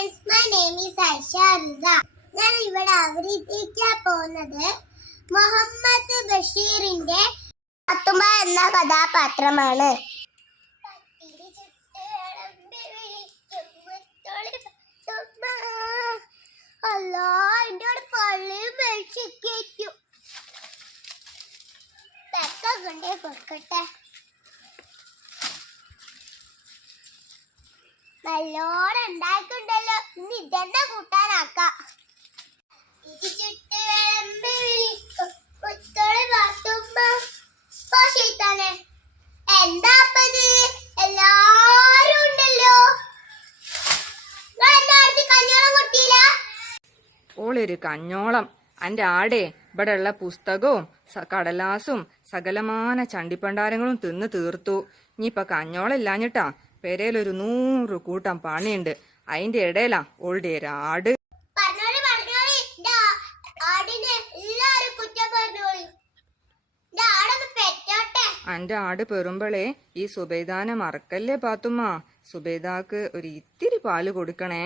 friends, my name is Aisha Riza. ഞാൻ ഇവിടെ അവതരിപ്പിക്കാൻ പോകുന്നത് മുഹമ്മദ് ബഷീറിന്റെ പാത്തുമ്മ എന്ന കഥാപാത്രമാണ്. നല്ലോണം ഉണ്ടായിട്ടുണ്ടല്ലോ, ഇനി ഇതെന്നെ കൂട്ടാനാക്കാം. എന്താപ്പത്, എല്ലാരും ഉണ്ടല്ലോ. കഞ്ഞോളം കൊടുത്തില്ല. ഓളൊരു കഞ്ഞോളം. അന്റെ ആടെ ഇവിടെ ഉള്ള പുസ്തകവും കടലാസും സകലമാന ചണ്ടിപ്പണ്ടാരങ്ങളും തിന്ന് തീർത്തു. ഇനിയിപ്പൊ കഞ്ഞോളം ഇല്ലാഞ്ഞിട്ടാ പെരയിലൊരു 100 കൂട്ടം പണിയുണ്ട്. അതിന്റെ ഇടയിലാ ഓളുടെ ഒരാട്. അന്റെ ആട് പെറുമ്പളേ ഈ സുബൈദാനെ മറക്കല്ലേ പാത്തുമ്മ. സുബൈദാക്ക് ഒരു ഇത്തിരി പാല് കൊടുക്കണേ.